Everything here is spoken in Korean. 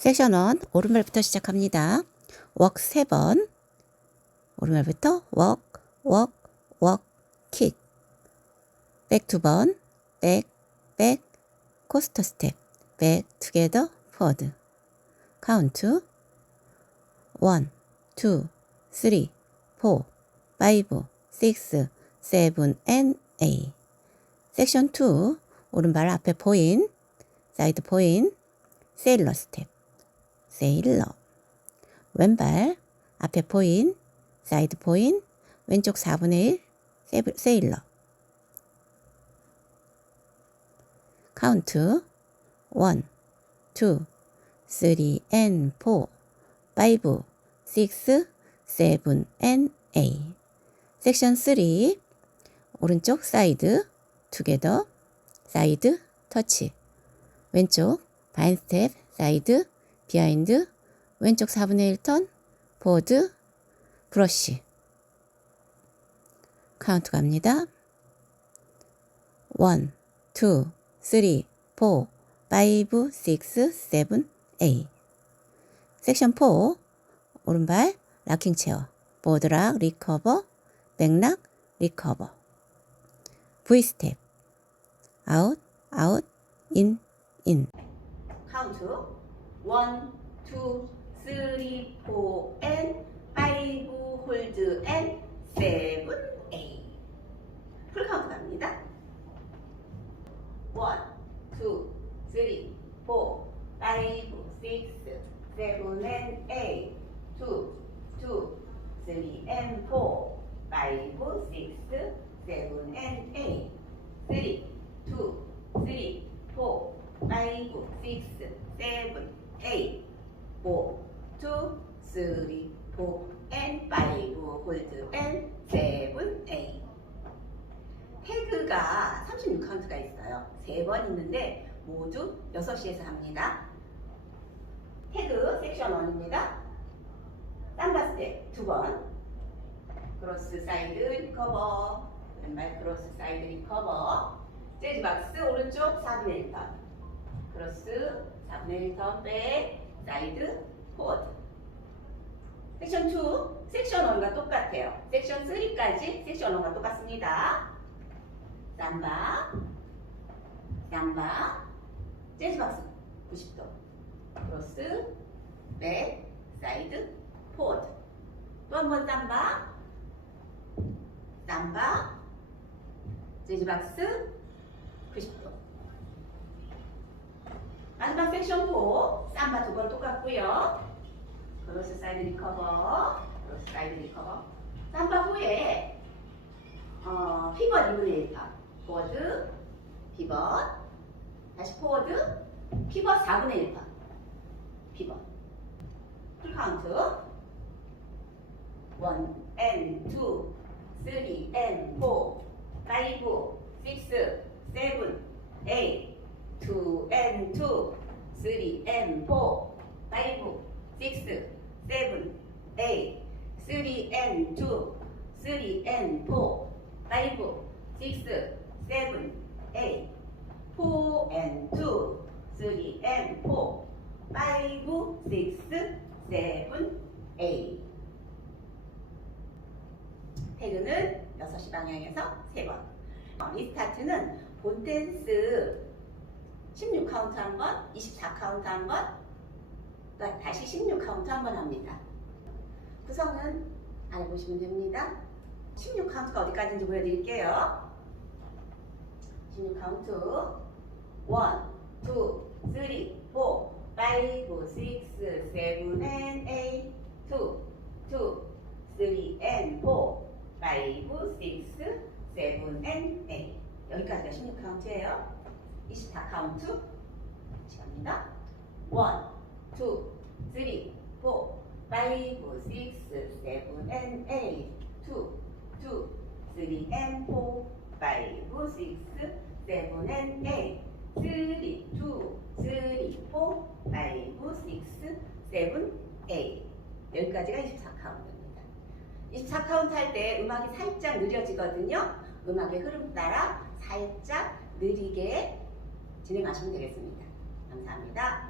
섹션 1 오른발부터 시작합니다. 웍 3번 오른발부터 웍, 웍, 웍, 킥. 백 2번 백, 백, 코스터 스텝. 백, 투게더, 포워드. 카운트 1, 2, 3, 4, 5, 6, 7, and 8. 섹션 2 오른발 앞에 포인, 사이드 포인, 세일러 스텝. 세일러. 왼발 앞에 포인, 사이드 포인, 왼쪽 4분의 1 세일러. 카운트 1, 2, 3 and 4, 5, 6, 7 and 8. 섹션 3 오른쪽 사이드 투게더 사이드 터치 왼쪽 바인 스텝 사이드 비하인드 왼쪽 4분의 1턴 보드 브러쉬. 카운트 갑니다. 1, 2, 3, 4, 5, 6, 7, 8 섹션 4 오른발 락킹 체어. 보드락 리커버 백락 리커버. V 스텝. 아웃 아웃 인 인. 카운트 1, 2, 3, 4, and 5, 홀드, and 7, 8. 풀 카운트 갑니다. 1, 2, 3, 4, 5, 6, 7, and 8. 2, 2, 3, and 4, 5, 6, 7, and 8. 3, 2, 3, 4, 5, 6, 7, 8, 4, 2, 3, 4, and 5, hold, and 7, 8. 태그가 36카운트가 있어요. 세번 있는데 모두 6시에서 합니다. 태그 섹션 1입니다. 쌍바 스텝 두 번. 크로스 사이드 리커버. 왼발 크로스 사이드 리커버. 재즈 박스 오른쪽 4분의 1턴. 크로스 4분의 1턴 백. 사이드 포워드. 섹션 2, 섹션 1과 똑같아요. 섹션 3까지 섹션 1과 똑같습니다. 삼바, 삼바, 재즈 박스 90도. 크로스, 백, 사이드, 포워드. 또 한 번 삼바, 삼바, 재즈 박스 90도. 섹션 4, 삼바 두 번 똑같고요. 크로스 사이드 리커버, 크로스 사이드 리커버. 삼바 후에 어, 피벗 2분의 1턴, 포워드, 피벗, 다시 포워드, 피벗 4분의 1턴, 피벗. 풀 카운트. 1 and 2, 3 and 4, 5, 6, 7, 8, 2 and 2, 3 and 4, 5, 6, 7, 8, 3 and 2, 3 and 4, 5, 6, 7, 8, 4 and 2, 3 and 4, 5, 6, 7, 8. 태그는 6시 방향에서 3번. 리스타트는 본 댄스 16 카운트 한 번, 24 카운트 한 번, 또 다시 16 카운트 한 번 합니다. 구성은 알아보시면 됩니다. 16 카운트가 어디까지인지 보여드릴게요. 16 카운트 1, 2, 3, 4, 5, 6, 7, and 8 2, 2, 3, and 4 5, 6, 7, and 8 여기까지가 16 카운트예요. 24카운트 시작합니다. 1, 2, 3, 4, 5, 6, 7, and 8 2, 2, 3, and 4 5, 6, 7, and 8 3, 2, 3, 4, 5, 6, 7, 8 여기까지가 24카운트입니다. 24카운트 할 때 음악이 살짝 느려지거든요. 음악의 흐름 따라 살짝 느리게 진행하시면 되겠습니다. 감사합니다.